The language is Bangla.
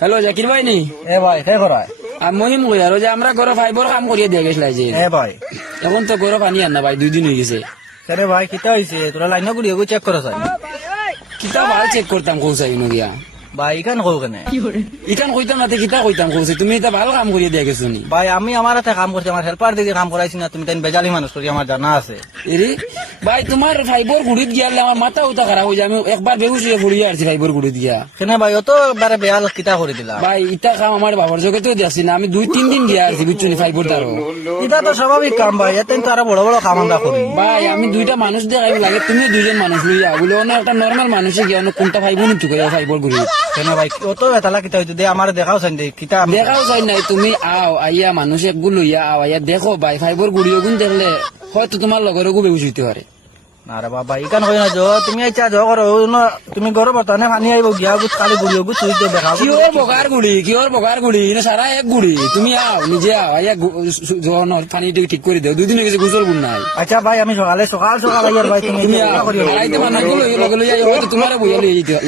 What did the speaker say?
হ্যালো জাকির ভাই নি এ ভাই কে করায়? আমি মহিম কই আর ওই যে আমরা গরো ফাইবর কাম করিয়ে দিয়ে গেছিলাই যে এ ভাই এখন তো গরো পানি আন না ভাই 2 দিন হয়ে গেছে। কেরে ভাই কিতা হইছে? তোরা লাইন গুড়ি চেক করছ কিতা ভাই চেক করতাম কৌসাই নগিয়া ভাই ইখান কও কেনে? ইটান কইতাম না কিতা কইতাম কৌসাই তুমি এটা ভালো কাম করিয়ে দিয়ে গেছো নি ভাই আমি আমার হাতে কাম করছি, আমার হেল্পার দিকে কাম করাইছি না, তুমি তাই বেজালি মানুষ করি আমার জানা আছে। এরে ভাই তোমার ফাইবর গুড়িত গিয়ালে আমার মাথা উতা খারাপ হয়ে যায়, আমি একবার বেহুশ হয়ে পড়িয়ে আসছি ফাইবর গুড়িত গিয়া। কেনে ভাই অত বারে বেয়াল কিতা করে দিলা? ভাই ইটা কাম আমার বাবার জগে তো দিয়াছি না, আমি 2-3 দিন গিয়া আসছি বুঝছো নি ফাইবর দ্বারা। এটা তো স্বাভাবিক কাম ভাই, এতেন তো আরো বড় বড় কাম আমরা করি। ভাই আমি 2টা মানুষ দেখাই লাগে, তুমি 2জন মানুষ লইয়া বলে অন্য একটা নর্মাল মানুষে গিয়া অন্য কোনটা ফাইবর নিতে কই ফাইবর গুড়িত কেনে ভাই অত এতালা কিতা হইতো দে আমার দেখাও চাই দে কিতা দেখাও যায় নাই। তুমি আও আইয়া মানুষ একগুলো লইয়া আও আইয়া দেখো ভাই ফাইবর গুড়িও গুণ দেখলে হয়তো তোমার লগের গু বেউস হইতে পারে। না রে বাবা ইকান কই না যো তুমি আইছা যো করো তুমি গরো বর্তমানে পানি আইব গিয়া গুত কালি গুড়ি গুত তুই দে দেখাও। কিহর বগার গুড়ি না সারা এক গুড়ি, তুমি আও নিজে আও আইয়া যখন পানিটা ঠিক করে দেও। 2 দিন হয়ে গেছে গোসল গুণ নাই। আচ্ছা ভাই আমি সকাল সকাল আইয়ার ভাই তুমি তুমি ইয়া করিও। আড়াইতে মানুষ লগে লইয়া হয়তো তোমার বইয়া লইয়া